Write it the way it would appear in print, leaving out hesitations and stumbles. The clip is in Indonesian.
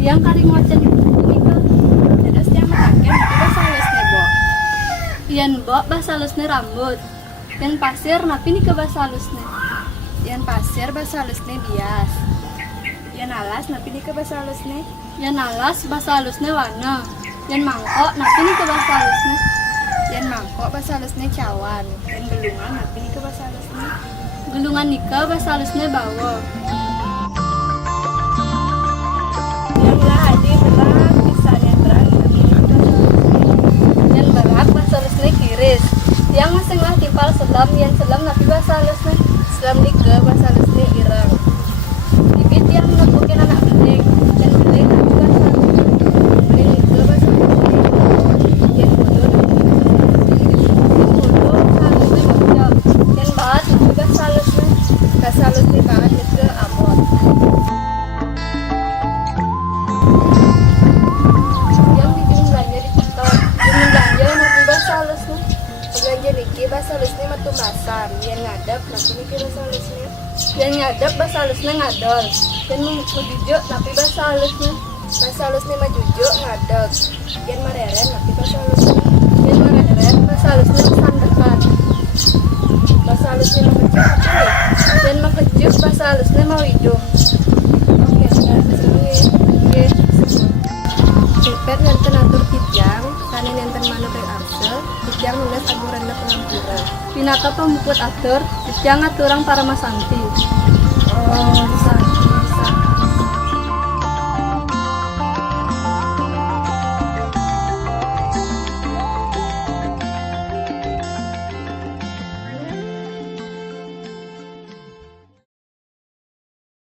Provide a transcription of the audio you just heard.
yang kari ngocen ini ke Terus yang makan itu bahasa halusnya, Bo. yang bok bahasa halusnya rambut yang pasir napi ini ke bahasa halusnya Yang pasir bahasa halusnya bias. Yang alas napi ini ke bahasa halusnya. yang alas bahasa halusnya warna yang mangkok napi ini ke bahasa halusnya Yang mangkok bahasa halusnya cawan. Yang gelungan napi ini ke bahasa halusnya. gulungan nikah bahasa halusnya bawa Yang ladi berat bisa netral napi ini ke bahasa halusnya. yang berak bahasa halusnya kiris yang masing lah tipal selam yang selam napi bahasa halusnya Selam nikah bahasa halusnya ireng. bibit yang nepukin anak beling dan beling napi bahasa halusnya Beling nikah bahasa halusnya. Yang bodoh bodoh halusnya bocor yang bahat napi bahasa halusnya bahasa halusnya bahan nikah amot. yang bikin belanja di TikTok yang belanja napi bahasa halusnya Belanja niki bahasa halusnya metu basar. Yang ngadap napi niki bahasa halusnya. yang ngadep bahasa halusnya ngadol yang menjujuk napi bahasa halusnya Bahasa halusnya majujuk ngadep. Yang mareren napi bahasa halusnya. yang mereret bahasa halusnya sandekan Bahasa halusnya mengecek apa nih? dan mengejuk bahasa halusnya mau hidung Oke, nah, sesuai. oke Cipet nenten atur pitjang, kanin nenten manuk yang arsel, pitjang nulis amuranna pengampura. pinaka pembukut atur yang aturang para masanti Oh, bisa